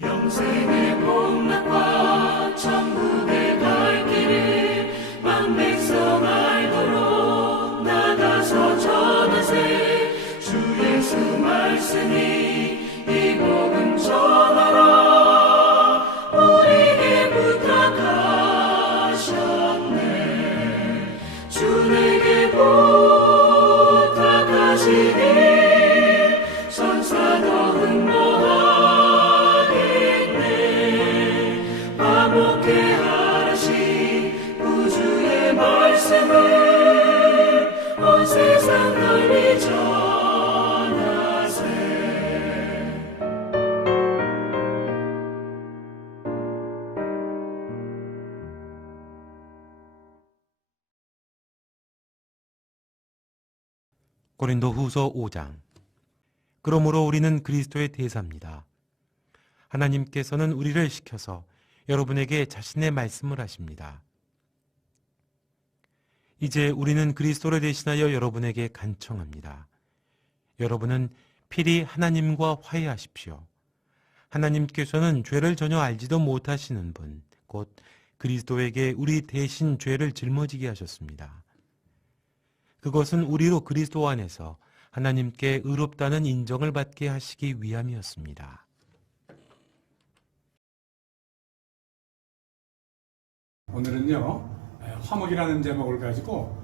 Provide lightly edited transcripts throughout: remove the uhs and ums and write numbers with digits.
영생의 복락과 천국의 갈 길을 만 백성 알도록 나가서 전하세. 주 예수 말씀이 이 복음 전하라. 우리에게 부탁하셨네. 주 내게 부탁하시니 선사도 흥모하라. 복게 하시 우주의 말씀을 온 세상 널리 전하세. 고린도후서 5장. 그러므로 우리는 그리스도의 대사입니다. 하나님께서는 우리를 시켜서 여러분에게 자신의 말씀을 하십니다. 이제 우리는 그리스도를 대신하여 여러분에게 간청합니다. 여러분은 필히 하나님과 화해하십시오. 하나님께서는 죄를 전혀 알지도 못하시는 분, 곧 그리스도에게 우리 대신 죄를 짊어지게 하셨습니다. 그것은 우리로 그리스도 안에서 하나님께 의롭다는 인정을 받게 하시기 위함이었습니다. 오늘은요, 화목이라는 제목을 가지고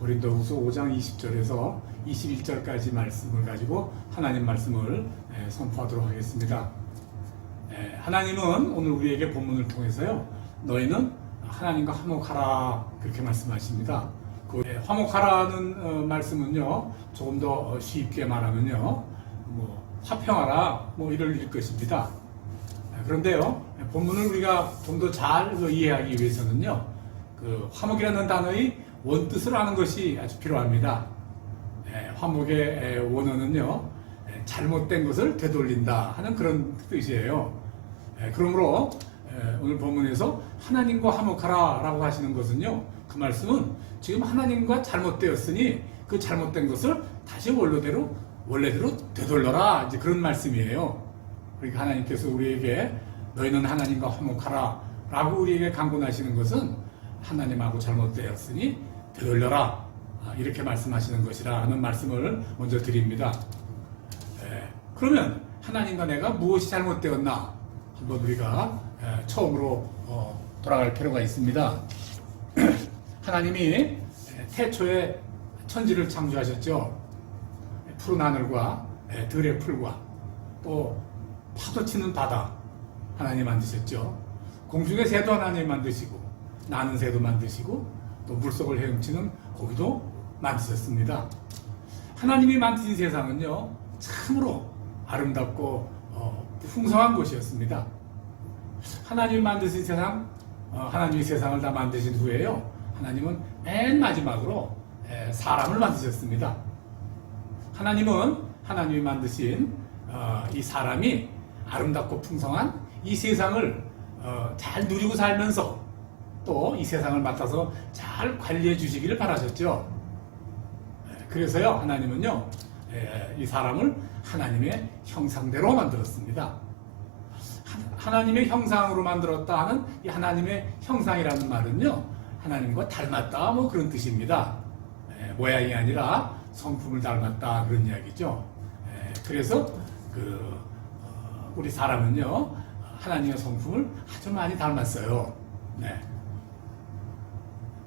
고린도후서 5장 20절에서 21절까지 말씀을 가지고 하나님 말씀을 선포하도록 하겠습니다. 하나님은 오늘 우리에게 본문을 통해서요, 너희는 하나님과 화목하라 그렇게 말씀하십니다. 그 화목하라는 말씀은요, 조금 더 쉽게 말하면요, 화평하라 이럴 것입니다. 그런데요, 본문을 우리가 좀 더 잘 이해하기 위해서는요, 그 화목이라는 단어의 원뜻을 아는 것이 아주 필요합니다. 화목의 원어는요, 잘못된 것을 되돌린다 하는 그런 뜻이에요. 그러므로 오늘 본문에서 하나님과 화목하라 라고 하시는 것은요, 그 말씀은 지금 하나님과 잘못되었으니 그 잘못된 것을 다시 원래대로 되돌려라, 이제 그런 말씀이에요. 그러니까 하나님께서 우리에게 너희는 하나님과 화목하라 라고 우리에게 강권하시는 것은 하나님하고 잘못되었으니 되돌려라, 이렇게 말씀하시는 것이라 하는 말씀을 먼저 드립니다. 그러면 하나님과 내가 무엇이 잘못되었나 한번 우리가 처음으로 돌아갈 필요가 있습니다. 하나님이 태초에 천지를 창조하셨죠. 푸른 하늘과 들의 풀과 또 파도 치는 바다 하나님 만드셨죠. 공중의 새도 하나님 만드시고 나는 새도 만드시고 또 물속을 헤엄치는 고기도 만드셨습니다. 하나님이 만드신 세상은요, 참으로 아름답고 풍성한 곳이었습니다. 하나님이 만드신 세상, 하나님이 세상을 다 만드신 후에요, 하나님은 맨 마지막으로 사람을 만드셨습니다. 하나님은 하나님이 만드신 이 사람이 아름답고 풍성한 이 세상을 잘 누리고 살면서 또 이 세상을 맡아서 잘 관리해 주시기를 바라셨죠. 그래서요, 하나님은요, 이 사람을 하나님의 형상대로 만들었습니다. 하나님의 형상으로 만들었다 하는 이 하나님의 형상이라는 말은요, 하나님과 닮았다 그런 뜻입니다. 모양이 아니라 성품을 닮았다 그런 이야기죠. 그래서 우리 사람은요, 하나님의 성품을 아주 많이 닮았어요.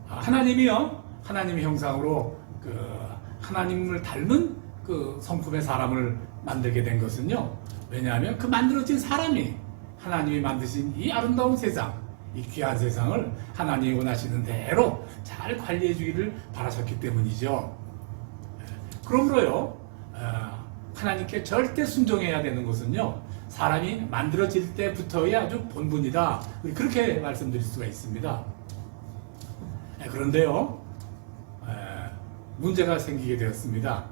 하나님이요, 하나님의 형상으로 하나님을 닮은 그 성품의 사람을 만들게 된 것은요, 왜냐하면 그 만들어진 사람이 하나님이 만드신 이 아름다운 세상, 이 귀한 세상을 하나님이 원하시는 대로 잘 관리해 주기를 바라셨기 때문이죠. 그러므로요, 하나님께 절대 순종해야 되는 것은요, 사람이 만들어질 때부터의 아주 본분이다, 그렇게 말씀드릴 수가 있습니다. 그런데요, 문제가 생기게 되었습니다.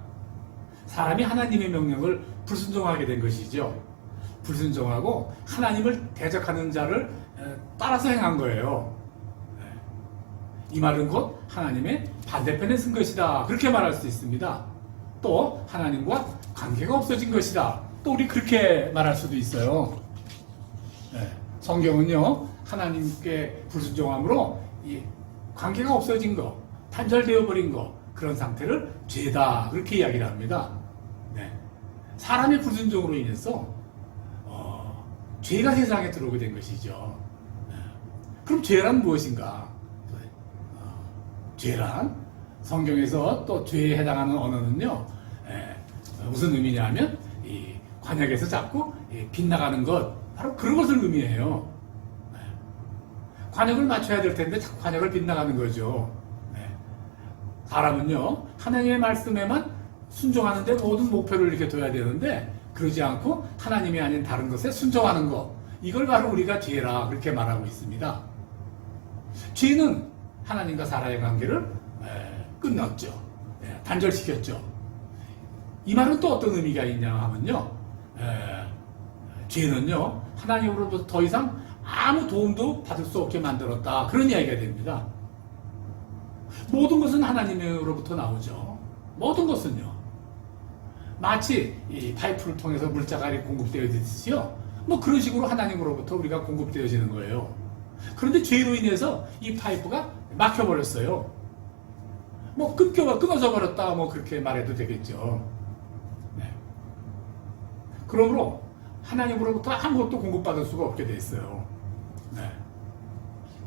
사람이 하나님의 명령을 불순종하게 된 것이죠. 불순종하고 하나님을 대적하는 자를 따라서 행한 거예요. 이 말은 곧 하나님의 반대편에 쓴 것이다. 그렇게 말할 수 있습니다. 또 하나님과 관계가 없어진 것이다. 또 우리 그렇게 말할 수도 있어요. 성경은요, 하나님께 불순종함으로 이 관계가 없어진 거, 단절되어 버린 거, 그런 상태를 죄다 그렇게 이야기를 합니다. 사람의 불순종으로 인해서 죄가 세상에 들어오게 된 것이죠. 그럼 죄란 무엇인가? 죄란 성경에서 또 죄에 해당하는 언어는요, 무슨 의미냐면 이 관역에서 자꾸 빗나가는 것, 바로 그런 것을 의미해요. 관역을 맞춰야 될 텐데 자꾸 관역을 빗나가는 거죠. 사람은요, 하나님의 말씀에만 순종하는데 모든 목표를 이렇게 둬야 되는데, 그러지 않고 하나님이 아닌 다른 것에 순종하는 것, 이걸 바로 우리가 죄라 그렇게 말하고 있습니다. 죄는 하나님과 사람의 관계를 끊었죠. 단절시켰죠. 이 말은 또 어떤 의미가 있냐 하면요, 죄는요, 하나님으로부터 더 이상 아무 도움도 받을 수 없게 만들었다. 그런 이야기가 됩니다. 모든 것은 하나님으로부터 나오죠. 모든 것은요. 마치 이 파이프를 통해서 물자가 공급되어지듯이요. 뭐 그런 식으로 하나님으로부터 우리가 공급되어지는 거예요. 그런데 죄로 인해서 이 파이프가 막혀버렸어요. 뭐 끊어져 버렸다. 뭐 그렇게 말해도 되겠죠. 그러므로 하나님으로부터 아무것도 공급받을 수가 없게 됐어요.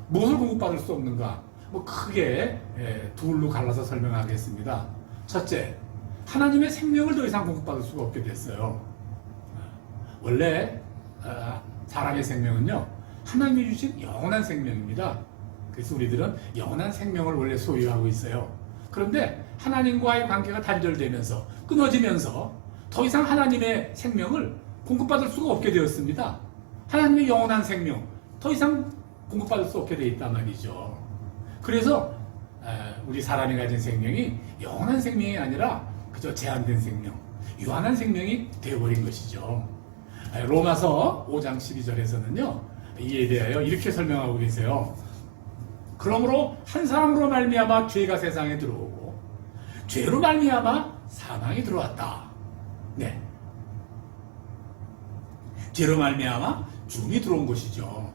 무엇을 공급받을 수 없는가? 뭐 크게 둘로 갈라서 설명하겠습니다. 첫째, 하나님의 생명을 더 이상 공급받을 수가 없게 됐어요. 원래 사람의 생명은요, 하나님이 주신 영원한 생명입니다. 그래서 우리들은 영원한 생명을 원래 소유하고 있어요. 그런데 하나님과의 관계가 단절되면서, 끊어지면서 더 이상 하나님의 생명을 공급받을 수가 없게 되었습니다. 하나님의 영원한 생명, 더 이상 공급받을 수 없게 되어 있단 말이죠. 그래서 우리 사람이 가진 생명이 영원한 생명이 아니라 그저 제한된 생명, 유한한 생명이 되어버린 것이죠. 로마서 5장 12절에서는요, 이에 대하여 이렇게 설명하고 계세요. 그러므로 한 사람으로 말미암아 죄가 세상에 들어오고 죄로 말미암아 사망이 들어왔다. 죄로 말미암아 죽음이 들어온 것이죠.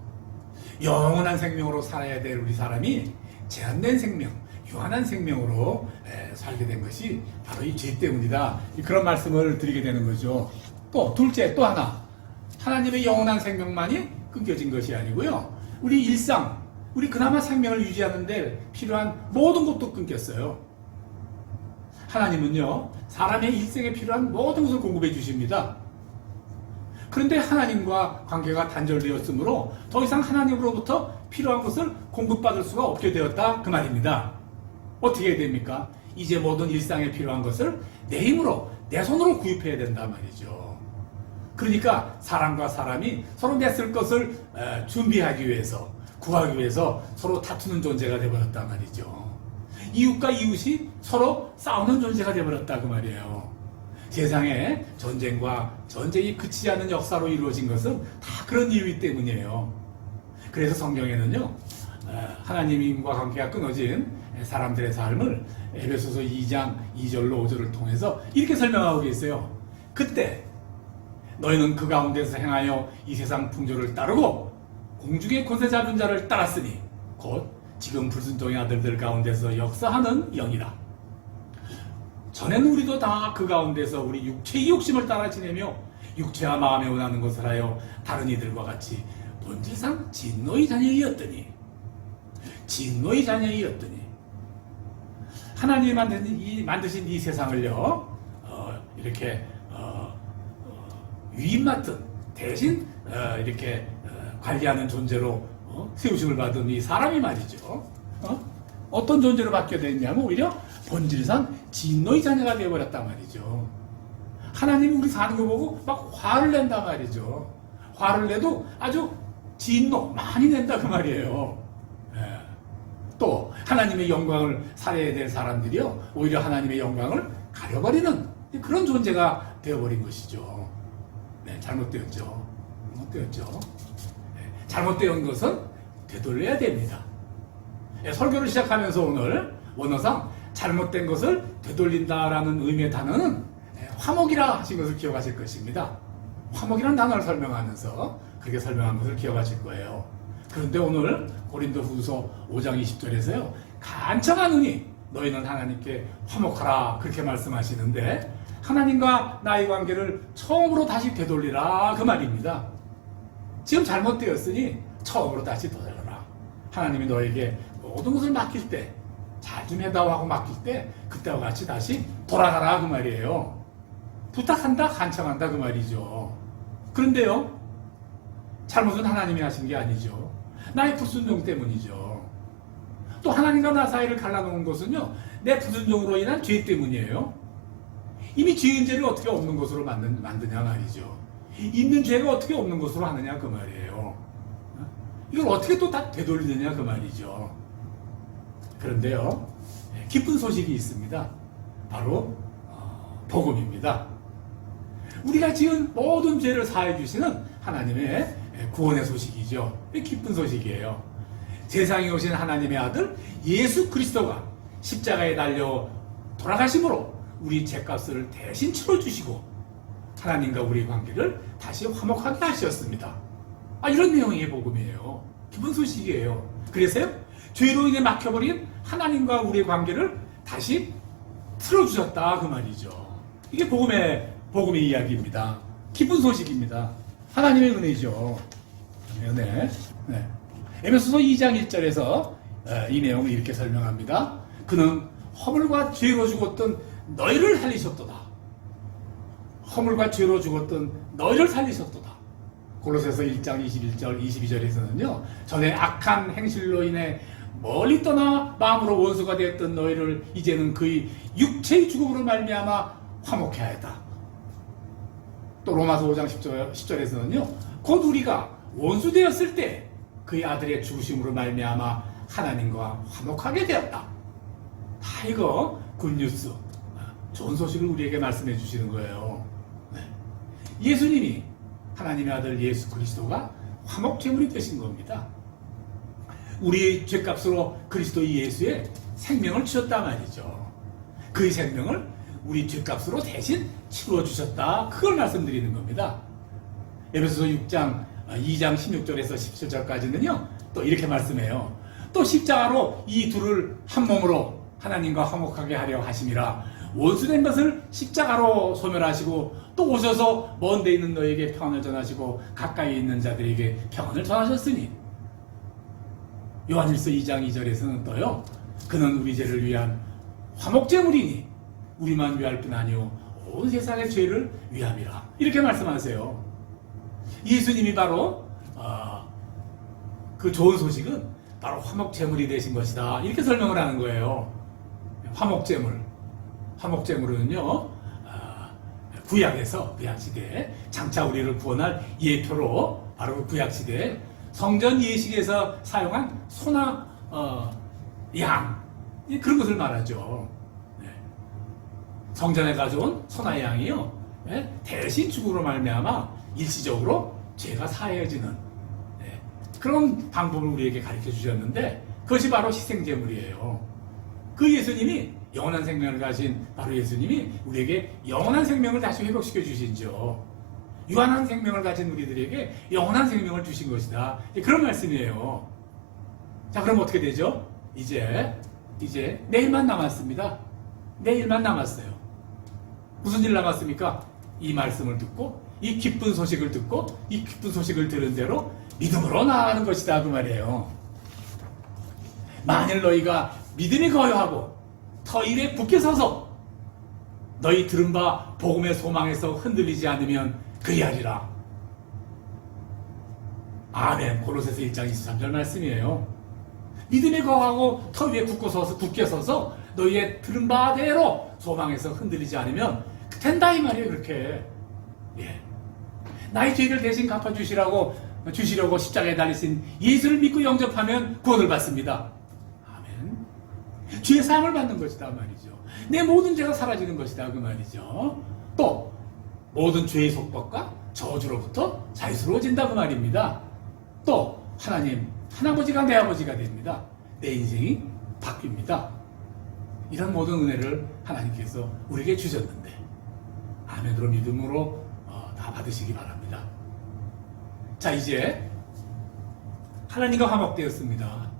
영원한 생명으로 살아야 될 우리 사람이 제한된 생명, 유한한 생명으로 살게 된 것이 바로 이 죄 때문이다. 그런 말씀을 드리게 되는 거죠. 또 둘째, 또 하나, 하나님의 영원한 생명만이 끊겨진 것이 아니고요, 우리 일상, 우리 그나마 생명을 유지하는 데 필요한 모든 것도 끊겼어요. 하나님은요, 사람의 일생에 필요한 모든 것을 공급해 주십니다. 그런데 하나님과 관계가 단절되었으므로 더 이상 하나님으로부터 필요한 것을 공급받을 수가 없게 되었다, 그 말입니다. 어떻게 해야 됩니까? 이제 모든 일상에 필요한 것을 내 힘으로, 내 손으로 구입해야 된다 말이죠. 그러니까 사람과 사람이 서로 냈을 것을 준비하기 위해서, 구하기 위해서 서로 다투는 존재가 되어버렸단 말이죠. 이웃과 이웃이 서로 싸우는 존재가 되어버렸다, 그 말이에요. 세상에 전쟁과 전쟁이 그치지 않는 역사로 이루어진 것은 다 그런 이유 때문이에요. 그래서 성경에는요, 하나님과 관계가 끊어진 사람들의 삶을 에베소서 2장 2절로 5절을 통해서 이렇게 설명하고 계세요. 그때 너희는 그 가운데서 행하여 이 세상 풍조를 따르고 공중의 권세 잡은 자를 따랐으니 곧 지금 불순종의 아들들 가운데서 역사하는 영이라. 전에는 우리도 다 그 가운데서 우리 육체의 욕심을 따라 지내며 육체와 마음에 원하는 것을 하여 다른 이들과 같이 본질상 진노의 자녀이었더니 하나님이 만드신 이 세상을요, 이렇게 위임 맡은, 대신 이렇게 관리하는 존재로 세우심을 받은 이 사람이 말이죠. 어떤 존재로 바뀌게 됐냐면 오히려 본질상 진노의 자녀가 되어버렸단 말이죠. 하나님이 우리 사는 거 보고 막 화를 낸단 말이죠. 화를 내도 아주 진노 많이 낸다, 그 말이에요. 또 하나님의 영광을 살아야 될 사람들이요, 오히려 하나님의 영광을 가려버리는 그런 존재가 되어버린 것이죠. 네, 잘못되었죠. 네, 잘못된 것은 되돌려야 됩니다. 네, 설교를 시작하면서 오늘 원어상 잘못된 것을 되돌린다라는 의미의 단어는 화목이라 하신 것을 기억하실 것입니다. 화목이라는 단어를 설명하면서 그렇게 설명한 것을 기억하실 거예요. 그런데 오늘 고린도후서 5장 20절에서요, 간청하노니 너희는 하나님께 화목하라 그렇게 말씀하시는데, 하나님과 나의 관계를 처음으로 다시 되돌리라 그 말입니다. 지금 잘못되었으니 처음으로 다시 되돌려라. 하나님이 너에게 모든 것을 맡길 때, 잘 좀 해다오 하고 맡길 때 그때와 같이 다시 돌아가라 그 말이에요. 부탁한다, 간청한다 그 말이죠. 그런데요, 잘못은 하나님이 하신 게 아니죠. 나의 불순종 때문이죠. 또 하나님과 나 사이를 갈라놓은 것은요, 내 불순종으로 인한 죄 때문이에요. 이미 죄인 죄를 어떻게 없는 것으로 만드냐 말이죠. 있는 죄가 어떻게 없는 것으로 하느냐 그 말이에요. 이걸 어떻게 또 다 되돌리느냐 그 말이죠. 그런데요, 기쁜 소식이 있습니다. 바로 복음입니다. 우리가 지은 모든 죄를 사해 주시는 하나님의 구원의 소식이죠. 기쁜 소식이에요. 세상에 오신 하나님의 아들 예수 그리스도가 십자가에 달려 돌아가심으로 우리 죄값을 대신 치러주시고 하나님과 우리의 관계를 다시 화목하게 하셨습니다. 이런 내용의 복음이에요. 기쁜 소식이에요. 그래서요, 죄로 인해 막혀버린 하나님과 우리의 관계를 다시 틀어주셨다 그 말이죠. 이게 복음의 이야기입니다. 기쁜 소식입니다. 하나님의 은혜죠. 은혜. 네. 에베소서 2장 1절에서 이 내용을 이렇게 설명합니다. 그는 허물과 죄로 죽었던 너희를 살리셨도다. 허물과 죄로 죽었던 너희를 살리셨도다. 골로새서 1장 21절 22절에서는요, 전에 악한 행실로 인해 멀리 떠나 마음으로 원수가 되었던 너희를 이제는 그의 육체의 죽음으로 말미암아 화목해 하였다. 또 로마서 5장 10절에서는요, 곧 우리가 원수 되었을 때 그의 아들의 죽으심으로 말미암아 하나님과 화목하게 되었다. 다 이거 굿뉴스, 좋은 소식을 우리에게 말씀해 주시는 거예요. 네. 예수님이, 하나님의 아들 예수 그리스도가 화목제물이 되신 겁니다. 우리의 죄값으로 그리스도 예수의 생명을 주셨단 말이죠. 그의 생명을 우리 죄값으로 대신 치러주셨다. 그걸 말씀드리는 겁니다. 에베소서 2장 16절에서 17절까지는요, 또 이렇게 말씀해요. 또 십자가로 이 둘을 한 몸으로 하나님과 화목하게 하려 하심이라. 원수된 것을 십자가로 소멸하시고 또 오셔서 먼 데 있는 너에게 평안을 전하시고 가까이 있는 자들에게 평안을 전하셨으니. 요한일서 2장 2절에서는 또요, 그는 우리 죄를 위한 화목제물이니 우리만 위할 뿐 아니오 온 세상의 죄를 위함이라. 이렇게 말씀하세요. 예수님이 바로 그 좋은 소식은 바로 화목제물이 되신 것이다. 이렇게 설명을 하는 거예요. 화목제물은요, 구약에서, 구약시대에 장차 우리를 구원할 예표로 바로 그 구약시대에 성전 예식에서 사용한 소나 양, 그런 것을 말하죠. 네. 성전에 가져온 소나 양이요, 네? 대신 죽음으로 말미암아 일시적으로 죄가 사해지는, 네, 그런 방법을 우리에게 가르쳐 주셨는데, 그것이 바로 희생제물이에요. 그 예수님이, 영원한 생명을 가진 바로 예수님이 우리에게 영원한 생명을 다시 회복시켜 주신죠. 유한한 생명을 가진 우리들에게 영원한 생명을 주신 것이다. 그런 말씀이에요. 자, 그럼 어떻게 되죠? 이제 내일만 남았습니다. 내일만 남았어요. 무슨 일 남았습니까? 이 말씀을 듣고, 이 기쁜 소식을 듣고, 이 기쁜 소식을 들은 대로 믿음으로 나아가는 것이다 그 말이에요. 만일 너희가 믿음이 거여하고 터 일에 굳게 서서 너희 들은 바 복음의 소망에서 흔들리지 않으면 그리하리라. 아멘. 골로새서 1장 23절 말씀이에요. 믿음에 거하고 터 위에 굳게 서서 너희의 들은 바대로 소망에서 흔들리지 않으면 된다 이 말이에요. 그렇게, 예. 나의 죄를 대신 갚아주시려고 십자가에 달리신 예수를 믿고 영접하면 구원을 받습니다. 아멘. 죄 사함을 받는 것이다 말이죠. 내 모든 죄가 사라지는 것이다 그 말이죠. 또 모든 죄의 속박과 저주로부터 자유스러워진다 그 말입니다. 또 하나님, 하나버지가 내 아버지가 됩니다. 내 인생이 바뀝니다. 이런 모든 은혜를 하나님께서 우리에게 주셨는데 아멘으로 믿음으로 다 받으시기 바랍니다. 자, 이제 하나님과 화목되었습니다.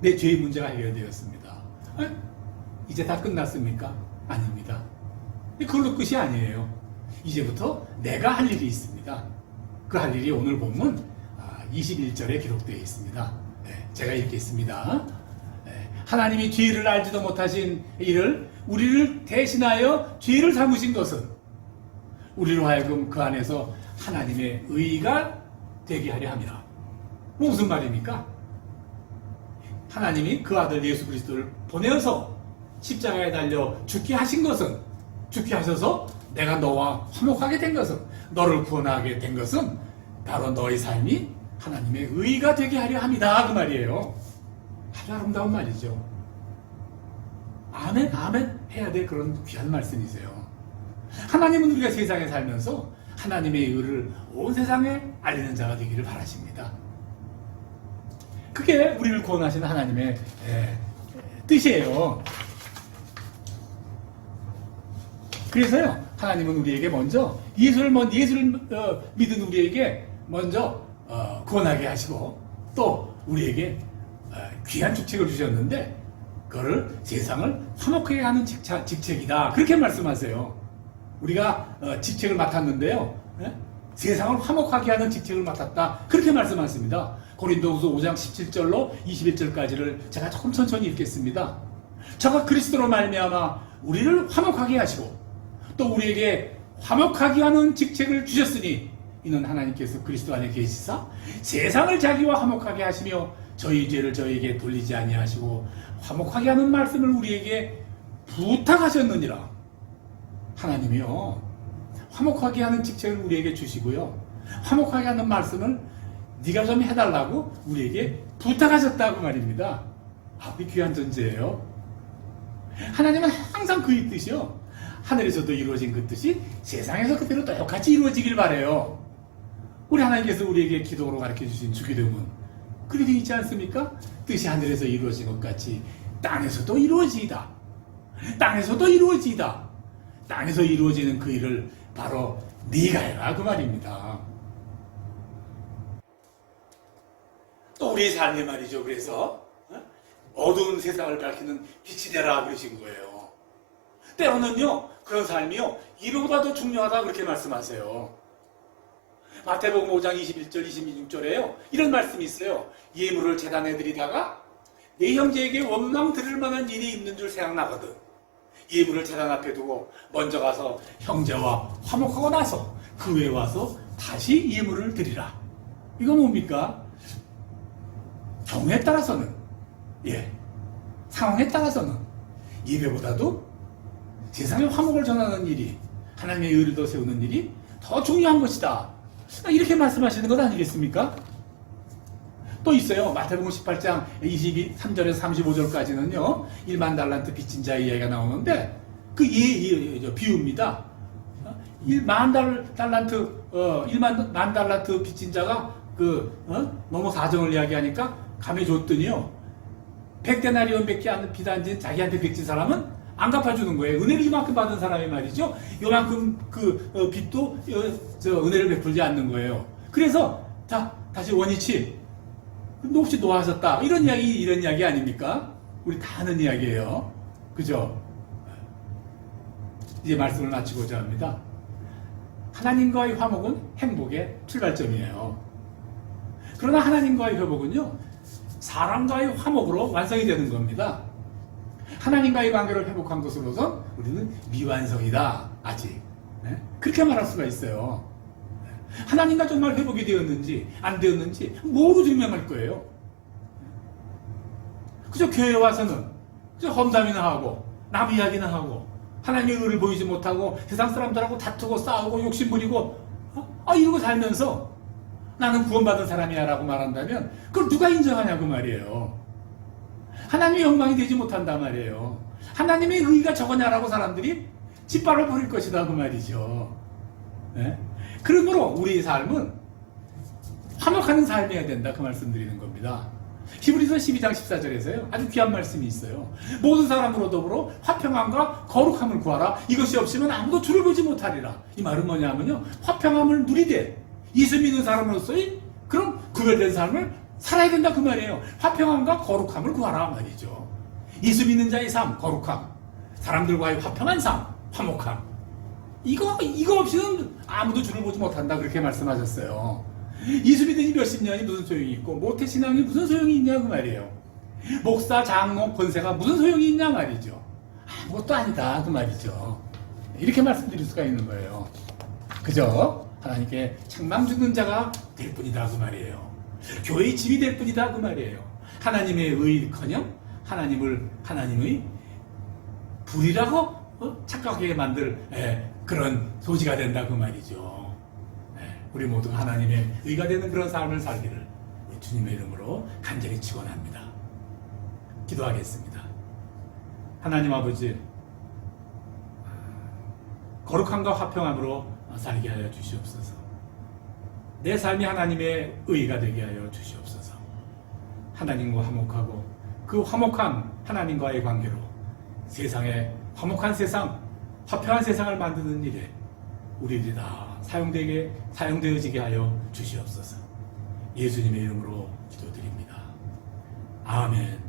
내 죄의 문제가 해결되었습니다. 이제 다 끝났습니까? 아닙니다. 그걸로 끝이 아니에요. 이제부터 내가 할 일이 있습니다. 그 할 일이 오늘 본문 21절에 기록되어 있습니다. 제가 읽겠습니다. 하나님이 죄를 알지도 못하신 이를 우리를 대신하여 죄를 삼으신 것은 우리로 하여금 그 안에서 하나님의 의가 되게 하려 함이라. 무슨 말입니까? 하나님이 그 아들 예수 그리스도를 보내어서 십자가에 달려 죽게 하신 것은, 죽게 하셔서 내가 너와 화목하게 된 것은, 너를 구원하게 된 것은 바로 너의 삶이 하나님의 의가 되게 하려 함이다 그 말이에요. 아주 아름다운 말이죠. 아멘 아멘 해야 될 그런 귀한 말씀이세요. 하나님은 우리가 세상에 살면서 하나님의 의를 온 세상에 알리는 자가 되기를 바라십니다. 그게 우리를 구원하시는 하나님의 뜻이에요. 그래서요, 하나님은 우리에게 먼저 예수를 믿은 우리에게 먼저 구원하게 하시고 또 우리에게 귀한 직책을 주셨는데 그거를 세상을 화목하게 하는 직책이다. 그렇게 말씀하세요. 우리가 직책을 맡았는데요. 세상을 화목하게 하는 직책을 맡았다. 그렇게 말씀하십니다. 고린도후서 5장 17절로 21절까지를 제가 조금 천천히 읽겠습니다. 저가 그리스도로 말미암아 우리를 화목하게 하시고 또 우리에게 화목하게 하는 직책을 주셨으니 이는 하나님께서 그리스도 안에 계시사 세상을 자기와 화목하게 하시며 저희 죄를 저에게 돌리지 아니하시고 화목하게 하는 말씀을 우리에게 부탁하셨느니라. 하나님이요, 화목하게 하는 직책을 우리에게 주시고요, 화목하게 하는 말씀을 네가 좀 해달라고 우리에게 부탁하셨다고 말입니다. 아주 귀한 존재예요. 하나님은 항상 그의 뜻이요, 하늘에서도 이루어진 그 뜻이 세상에서 그대로 똑같이 이루어지길 바래요. 우리 하나님께서 우리에게 기도로 가르쳐 주신 주기도문 그렇게 되어 있지 않습니까? 뜻이 하늘에서 이루어진 것 같이 땅에서도 이루어지이다. 땅에서도 이루어지이다. 땅에서 이루어지는 그 일을 바로 네가 해라 그 말입니다. 또 우리의 삶이 말이죠. 그래서 어두운 세상을 밝히는 빛이 되라 그러신 거예요. 때로는요, 그런 삶이요, 이보다 더 중요하다 그렇게 말씀하세요. 마태복음 5장 21절 26절에요 이런 말씀이 있어요. 예물을 제단에 드리다가 내 형제에게 원망 들을 만한 일이 있는 줄 생각나거든. 예물을 제단 앞에 두고 먼저 가서 형제와 화목하고 나서 그 후에 와서 다시 예물을 드리라. 이거 뭡니까? 경우에 따라서는, 상황에 따라서는 예배보다도 세상에 화목을 전하는 일이, 하나님의 의를 더 세우는 일이 더 중요한 것이다. 이렇게 말씀하시는 것 아니겠습니까? 또 있어요. 마태복음 18장 23절에서 35절까지는요 1만 달란트 빚진 자의 이야기가 나오는데 그 비유입니다. 1만 달란트 빚진 자가 너무 사정을 이야기하니까 감해 줬더니요 100데나리온 밖에 안 빚진 자기한테 빚진 사람은 안 갚아주는 거예요. 은혜를 이만큼 받은 사람이 말이죠, 요만큼 빚도 은혜를 베풀지 않는 거예요. 그래서 다시 원위치, 너 혹시 노하셨다, 이런 이야기 아닙니까? 우리 다 아는 이야기예요. 그죠? 이제 말씀을 마치고자 합니다. 하나님과의 화목은 행복의 출발점이에요. 그러나 하나님과의 회복은요 사람과의 화목으로 완성이 되는 겁니다. 하나님과의 관계를 회복한 것으로서 우리는 미완성이다 아직. 그렇게 말할 수가 있어요. 하나님과 정말 회복이 되었는지 안 되었는지 뭐로 증명할 거예요? 그저 교회에 와서는 그저 험담이나 하고 남 이야기나 하고 하나님의 의를 보이지 못하고 세상 사람들하고 다투고 싸우고 욕심부리고 이러고 살면서 나는 구원받은 사람이야 라고 말한다면 그걸 누가 인정하냐고 말이에요. 하나님의 영광이 되지 못한단 말이에요. 하나님의 의의가 저거냐라고 사람들이 짓밟아 버릴 것이다 그 말이죠. 네? 그러므로 우리의 삶은 화목하는 삶이어야 된다 그 말씀드리는 겁니다. 히브리서 12장 14절에서요 아주 귀한 말씀이 있어요. 모든 사람으로 더불어 화평함과 거룩함을 구하라. 이것이 없으면 아무도 주를 보지 못하리라. 이 말은 뭐냐면요, 화평함을 누리되 예수 믿는 사람으로서의 그런 구별된 삶을 살아야 된다 그 말이에요. 화평함과 거룩함을 구하라 말이죠. 예수 믿는 자의 삶, 거룩함, 사람들과의 화평한 삶, 화목함, 이거 없이는 아무도 주를 보지 못한다 그렇게 말씀하셨어요. 예수 믿으니 몇십 년이 무슨 소용이 있고 모태신앙이 무슨 소용이 있냐 그 말이에요. 목사, 장로, 권세가 무슨 소용이 있냐 말이죠. 아무것도 아니다 그 말이죠. 이렇게 말씀드릴 수가 있는 거예요. 그저 하나님께 책망 주는 자가 될 뿐이다 그 말이에요. 교회의 집이 될 뿐이다 그 말이에요. 하나님의 의커녕 하나님의 불이라고 착각하게 만들 그런 소지가 된다 그 말이죠. 우리 모두가 하나님의 의가 되는 그런 삶을 살기를 주님의 이름으로 간절히 축원합니다. 기도하겠습니다. 하나님 아버지, 거룩함과 화평함으로 살게 하여 주시옵소서. 내 삶이 하나님의 의가 되게 하여 주시옵소서. 하나님과 화목하고 그 화목한 하나님과의 관계로 세상에 화목한 세상, 화평한 세상을 만드는 일에 우리들이 다 사용되어지게 하여 주시옵소서. 예수님의 이름으로 기도드립니다. 아멘.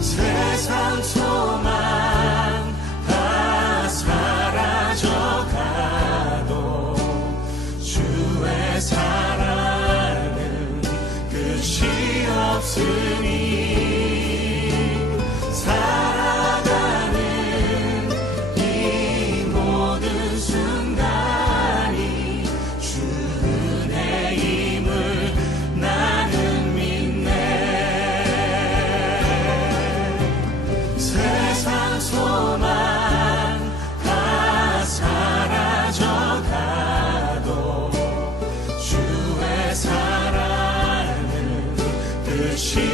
세상 소망 다 사라져가도 주의 사랑은 끝이 없으니 살아가는 이 모든 순간이 주 은혜임을 나는 믿네. 세상 소망 다 사라져가도 주의 사랑 계신